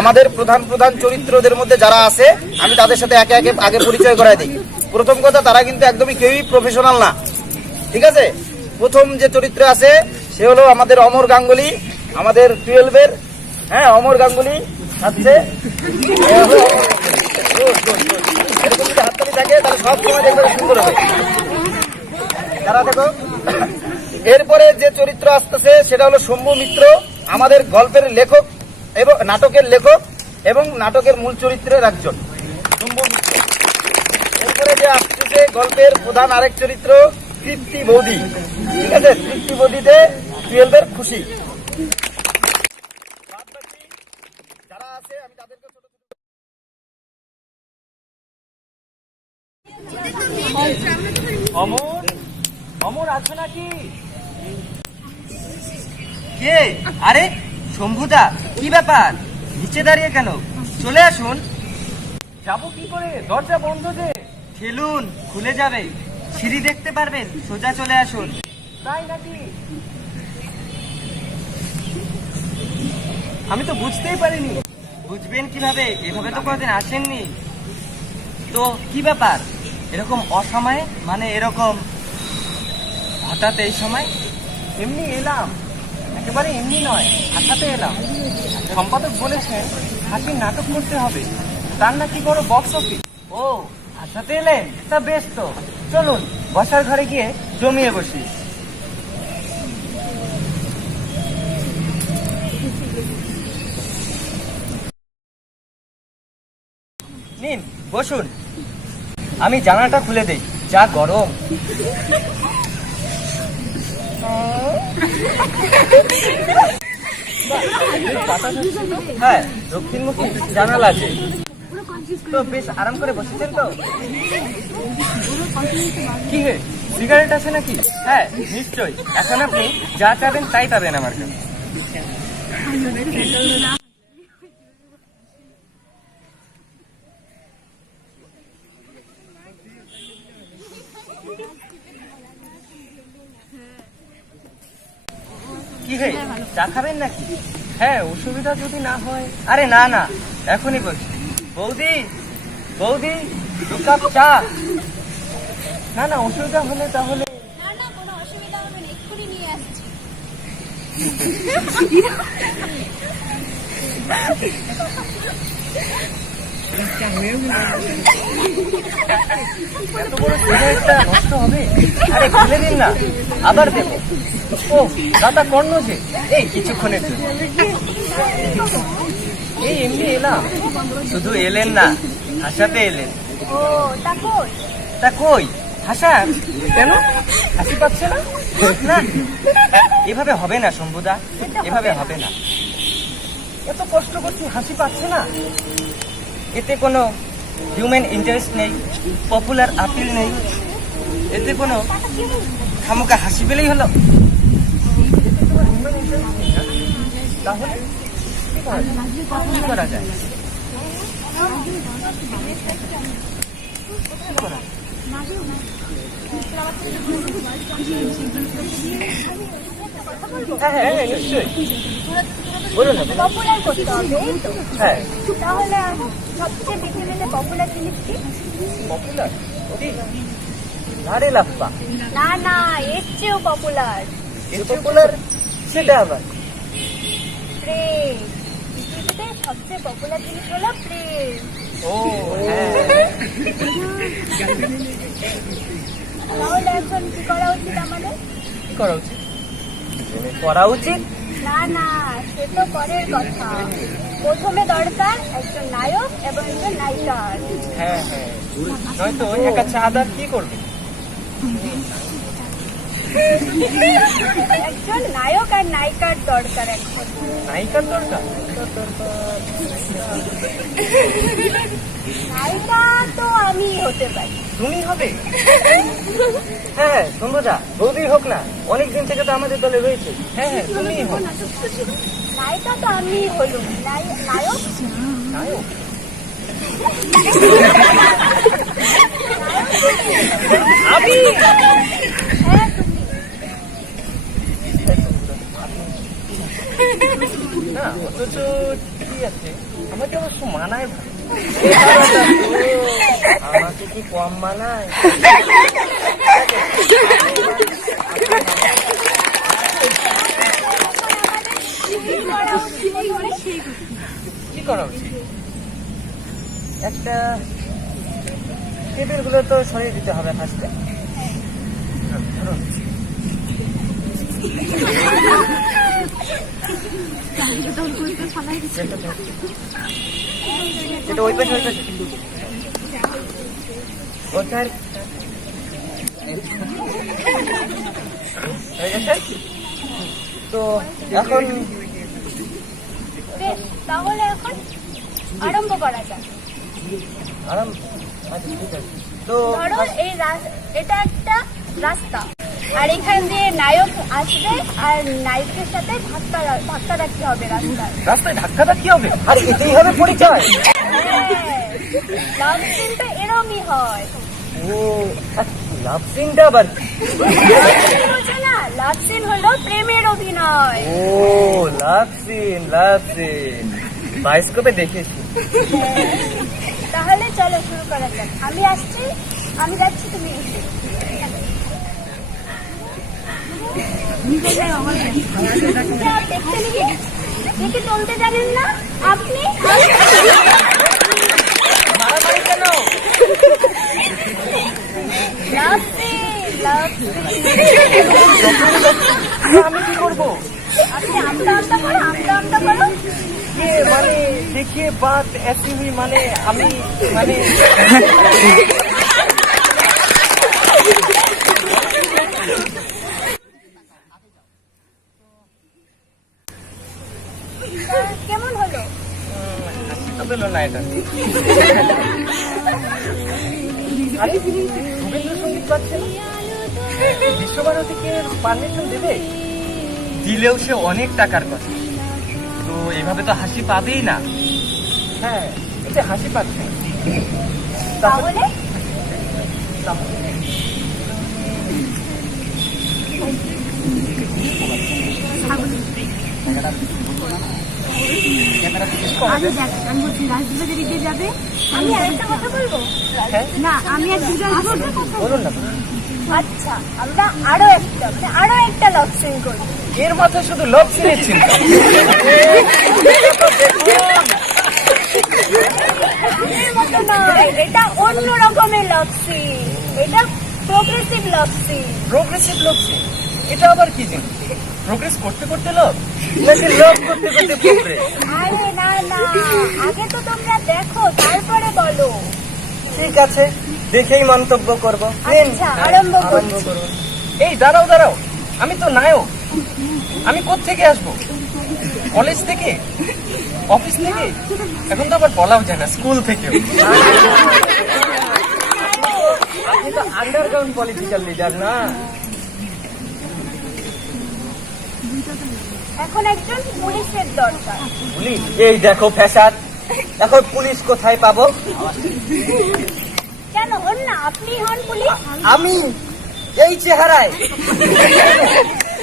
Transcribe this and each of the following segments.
আমাদের প্রধান প্রধান চরিত্রদের মধ্যে যারা আছে আমি তাদের সাথে একে একে আগে পরিচয় করাই দিই। প্রথম কথা, তারা কিন্তু একদমই কেউই প্রফেশনাল না, ঠিক আছে। প্রথম যে চরিত্র আছে সে হলো আমাদের অমর গাঙ্গুলি, আমাদের 12-এর। হ্যাঁ, অমর গাঙ্গুলি আছে। এরকম যদি হাততালি থাকে তাহলে সব সময় দেখবে সুন্দর হবে। তারা দেখো, এরপরে যে চরিত্র আসতেছে সেটা হলো শম্ভু মিত্র, আমাদের গল্পের লেখক এবং নাটকের লেখক এবং নাটকের মূল চরিত্রের একজন শম্ভু মিত্র। এরপরে যে আসতেছে গল্পের প্রধান আরেক চরিত্র তৃপ্তি বৌদি, ঠিক আছে। তৃপ্তি বৌদিতে 12-এর খুশি। যারা আছে আমি তাদেরকে ছোট ছোট। অমর, অমর আছো নাকি? কে? আরে শম্ভুদা, কি ব্যাপার? নিচে দাঁড়িয়ে কেন? চলে আসুন। যাবো কি করে? দরজা বন্ধ যে। ঠেলুন, খুলে যাবে। সিঁড়ি দেখতে পারবেন, সোজা চলে আসুন। তাই নাকি? আমি তো বুঝতেই পারিনি। বুঝবেন কিভাবে? এভাবে তো কোনোদিন আসেননি। তো কি ব্যাপার এরকম অসময়ে, মানে এরকম হঠাৎ এই সময়? এমনি এলাম, একেবারে এমনি নয়, হাসাতে এলাম। সম্পাদক বলেছেন হাসির নাটক করতে হবে, তার নাকি বড় বক্স অফিস। ও, হাসাতে এলেন? তা বেশ তো, চলুন বসার ঘরে গিয়ে জমিয়ে বসি। নিন বসুন, আমি জানালাটা খুলে দেই, যা গরম। হ্যাঁ, দক্ষিণমুখী জানালা আছে তো বেশ আরাম করে বসেছেন তো? কি হে, সিগারেট আছে নাকি? হ্যাঁ নিশ্চয়ই, এখন আপনি যা চাবেন তাই পাবেন আমার কাছে। কি হে, চা খাবেন নাকি? হ্যাঁ, অসুবিধা যদি না হয়। আরে না না, এখনই বলছি। বৌদি, বৌদি, 2 কাপ চা। না না, অসুবিধা হলে তাহলে। না না, কোনো অসুবিধা হবে না, এক্ষুনি নিয়ে আসছি। এত বড় সিগারেটটা নষ্ট হবে? আরে খুলে দিন না, আবার দেবো। ও দাদা, কর্ণ যে, এই কিছুক্ষণের জন্য। এই এমনি এলাম। শুধু এলেন না, হাসাতে এলেন। ও, তা কই? তা কই হাসান? কেন, হাসি পাচ্ছে না? না, এভাবে হবে না শম্ভুদা, এভাবে হবে না। এত কষ্ট করছি, হাসি পাচ্ছে না? এতে কোনো হিউম্যান ইন্টারেস্ট নেই, পপুলার আপিল নেই, এতে কোনো খামোকা হাসি পেলেই হলো। তাহলে কি করা যায়? হ্যাঁ হ্যাঁ হ্যাঁ, নিশ্চয়ই। বলুন না। পপুলার করতে হবে, এই তো? হ্যাঁ, তাহলে সবচেয়ে পৃথিবীতে পপুলার জিনিস কি? পপুলার আরে লাপ্পা, না না, এর চেয়েও পপুলার। পপুলার সেটা আবার? প্রেম। পৃথিবীতে সবচেয়ে পপুলার জিনিস হলো প্রেম। ও হ্যাঁ, তাহলে এখন কি করা উচিত আমাদের? কি করা উচিত? করা উচিত? না না, সে তো পরের কথা। প্রথমে দরকার একজন নায়ক এবং একজন নায়িকার। হ্যাঁ হ্যাঁ, নয়তো একা চাঁদার কি করবে? একজন নায়ক আর নায়িকার দরকার এখন। নায়িকার দরকার? নায়িকা তো আমি হতে পারি। তুমি হবে? হ্যাঁ শম্ভুদা, বৌদি হোক না, অনেকদিন থেকে তো আমাদের দলে রয়েছে। হ্যাঁ হ্যাঁ, তুমি হবে। নায়িকা তো আমি হলুম, নায়ক নায়ক? আমি। হ্যাঁ, তুমি। না, অথচ কি আছে, আমাকে অবশ্য মানায় ভালো। আমাকে কি কম মানায়? কি করা উচিত? একটা টেবিল গুলো তো সরিয়ে দিতে হবে ফার্স্টে। সেটা ওই পাশে ওটার হয়ে গেছে। তো এখন বেশ, তাহলে এখন আরম্ভ করা যাক। আরাম। আচ্ছা ঠিক আছে। তো ধরো এটা একটা রাস্তা, আর এখান দিয়ে নায়ক আসবে আর নায়কের সাথে ধাক্কা রাখতে হবে রাস্তায়। রাস্তায় ধাক্কাটা কি হবে? আর এটাই হবে পরিচয়? লাভ সিনটা এরমই হয়। ও লাভ সিনটা আবার কি? বুঝো না, লাভ সিন হলো প্রেমের অভিনয়। ও লাভ সিন, লাভ সিন বায়োস্কোপে দেখেছি। তাহলে চলো শুরু করা যাক। আমি আসছি, আমি যাচ্ছি, তুমি এসে। দেখতে নিয়ে দেখে চলতে জানেন না আপনি? মারামারি কেন? Love scene, love scene. আমি কি করবো? আপনি আমটা করো, আমটা করো। মানে দেখিয়ে বাত ऐसी हुई, মানে আমি মানে কেমন হলো? হাসি পেল না এটা। আরে রবীন্দ্রসঙ্গীত পাচ্ছে না, বিশ্বভারতীকে পারমিশন দেবে? দিলেও সে অনেক টাকার কথা, তো এভাবে তো হাসি পাবেই না। হ্যাঁ, এটা হাসি পাচ্ছে না। তাহলে আমি আরেকটা কথা বলবো। না, আমি আর বলুন না। আচ্ছা, আমরা আরো একটা লাভ সিন করি। এর মাথায় শুধু লভ সিনের চিন্তা। এর মতো নয়, এটা অন্য রকমের লাভ সিন। এটা progressive love scene. Progressive love scene, এটা আবার কি জিনিস? প্রোগ্রেস করতে করতে লভ, নাকি লভ করতে করতে প্রোগ্রেস? আরে না না, আগে তো তোমরা দেখো, তারপরে বলো। ঠিক আছে, দেখেই মন্তব্য করবো। আচ্ছা, আরম্ভ করছি। করুন। এই দাঁড়াও দাঁড়াও, আমি তো নায়ক। আমি কোত্থেকে আসবো? কলেজ থেকে? অফিস থেকে? এখন তো আবার বলাও যায় না, স্কুল থেকে। আপনি তো আন্ডারগ্রাউন্ড পলিটিক্যাল লিডার না? এখন একজন পুলিশের দরকার। পুলিশ? এই দেখো ফ্যাসাদ, এখন পুলিশ কোথায় পাবো? কেন হন না, আপনি হন পুলিশ। আমি এই চেহারায়?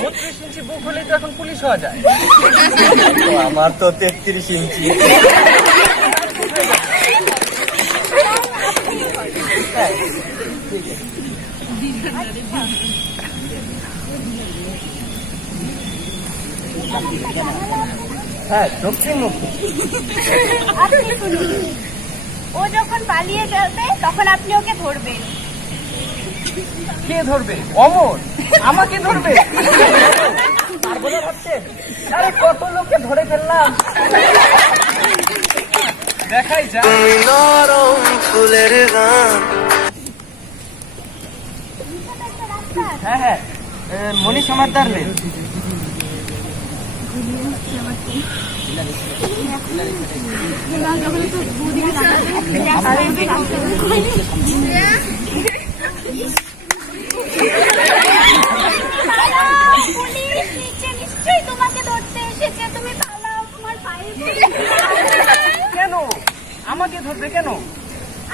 32 ইঞ্চি বুক হলে তো এখন পুলিশ হওয়া যায়। আমার তো 33 ইঞ্চি। হ্যাঁ, দক্ষিণ মুখী। আপনি শুনুন, ও যখন পালিয়ে যাবে তখন আপনি ওকে ধরবেন। কে ধরবে? অমর আমাকে ধরবে? পারবো না ভাবছেন? আরে কত লোককে ধরে ফেললাম, দেখাই যায়। নরম ফুলের গান। হ্যাঁ হ্যাঁ, মনীষ সমাদ্দার লেন। পুলিশ নিচে নিশ্চয়ই তোমাকে ধরতে এসেছে, তুমি পালাও, তোমার পায়ে পড়ে। কেন আমাকে ধরবে কেন?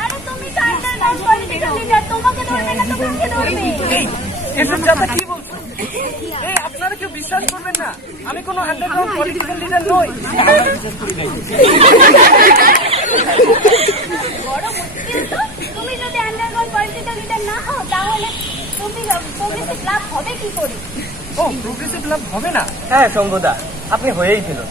আরে তুমি তো আন্ডারগ্রাউন্ড পলিটিক্যাল লিডার, তোমাকে ধরবে না তো কাকে ধরবে? এই এসব কথা কি বলছো? এই আপনারা কেউ বিশ্বাস করবেন না, আমি কোনো আন্ডারগ্রাউন্ড পলিটিক্যাল লিডার নই। ও প্রোগ্রেসিভ লাভ হবে না? হ্যাঁ শম্ভুদা, আপনি হয়েই ফেলুন।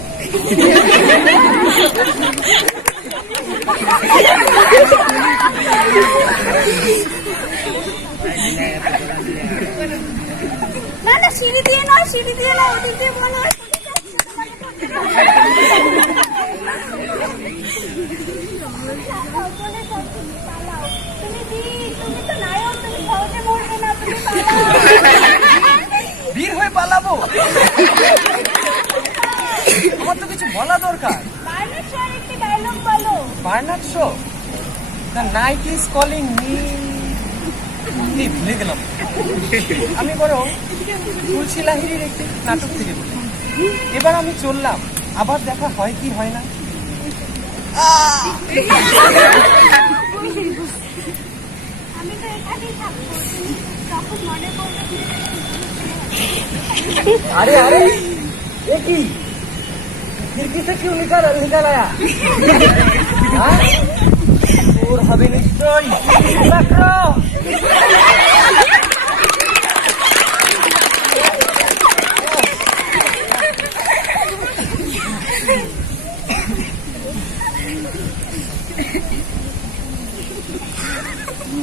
না না, সিঁড়ি দিয়ে নয়, সিঁড়ি দিয়ে নয়, ওদিক দিয়ে মনে হয় তুমি তো নায়ক, তুমি সহজে মরবে না, তুমি বীর হয়ে পালাবো? আমার তো কিছু বলা দরকার। একটি ডায়লগ বলো। Bernard Shaw, the night is calling me. ভুলে গেলাম। আমি বরং তুলসী লাহিড়ির একটি নাটক থেকে বলি। এবার আমি চললাম, আবার দেখা হয় কি হয় না। আমি তো এখানেই থাকবো, তুমি যখন মনে করবে। আরে আরে, এ কি खिड़की से क्यों निकल आया? चोर হবে নিশ্চয়ই।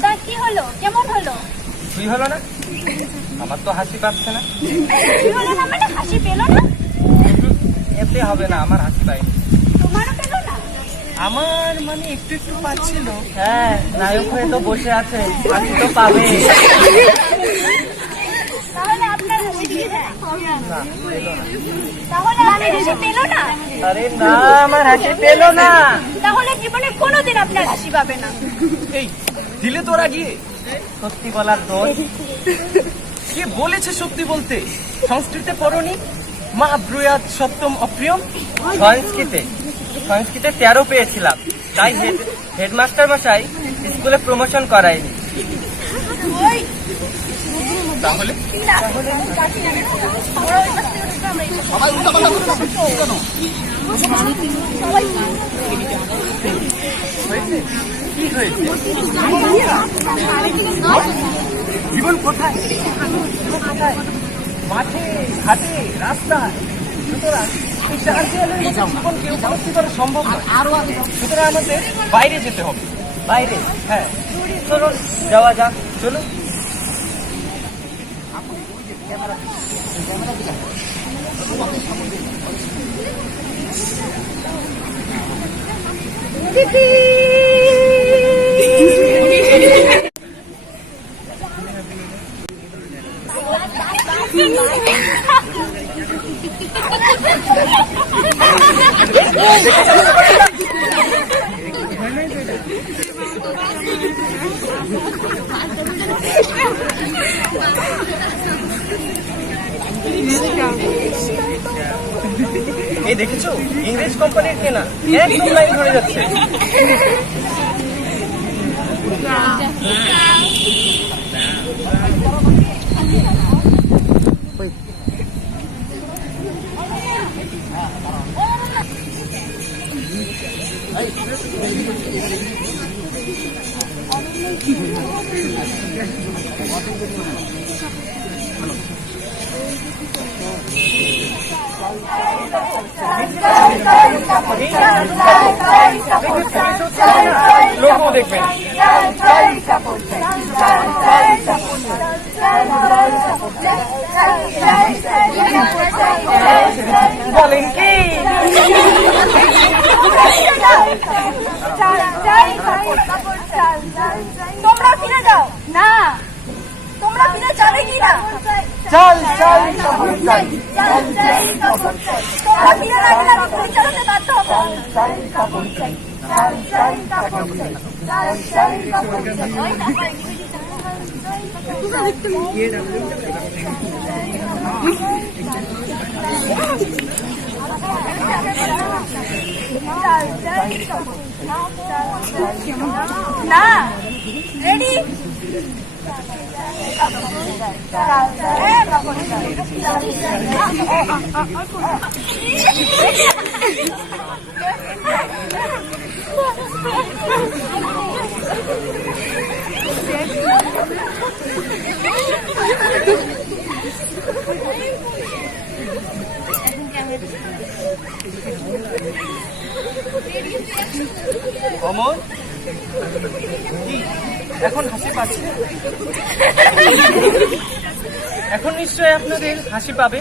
তা কি হলো, কেমন হলো? তুই হলো না? আমার তো হাসি পাচ্ছে না। কি হলো না মানে হাসি পেলো না? এতে হবে না, আমার হাসি পাইনি। তোমারও পেলো না? আমার মানে একটু একটু পাচ্ছিল। হ্যাঁ, নায়ক হয়ে তো বসে আছে, হাসি তো পাবে। তাহলে আপনার হাসি পেলো না? তাহলে আপনি হাসি পেলো না? আরে না, আমার হাসি পেল না। তাহলে জীবনে কোনোদিন আপনার হাসি পাবে না। এই দিলে তোরা গিয়ে সত্যি বলার দোষ। কে বলেছে সত্যি বলতে? সংস্কৃতে পড়নি? মা ব্রুয়াত সত্যম অপ্রিয়ম। সংস্কৃতে 13 পেয়েছিলাম, তাই হেডমাস্টার মশাই স্কুলে প্রমোশন করায়নি। ওই তাহলে কি হয়েছে? জীবন কোথায়? মাঠে, ঘাটে, রাস্তায়। সুতরাং এই 4 দেয়ালের মধ্যে জীবনকে উপলব্ধি করা সম্ভব নয়। সুতরাং আমাদের বাইরে যেতে হবে। বাইরে? হ্যাঁ, চলুন যাওয়া যাক। চলুন। এই দেখেছো, ইংরেজ কোম্পানির কেনা, একদম লাইন ধরে যাচ্ছে। লোকও দেখবেন। বলেন কি? তোমরা ফিরে যাও না, তোমরা ফিরে যাবে কি না? চল চল তোমরা ফিরে না গেলে আমি গুলি চালাতে বাধ্য হবো। না রেডি? অমর কি এখন হাসি পাচ্ছে? এখন নিশ্চয়ই আপনাদের হাসি পাবে।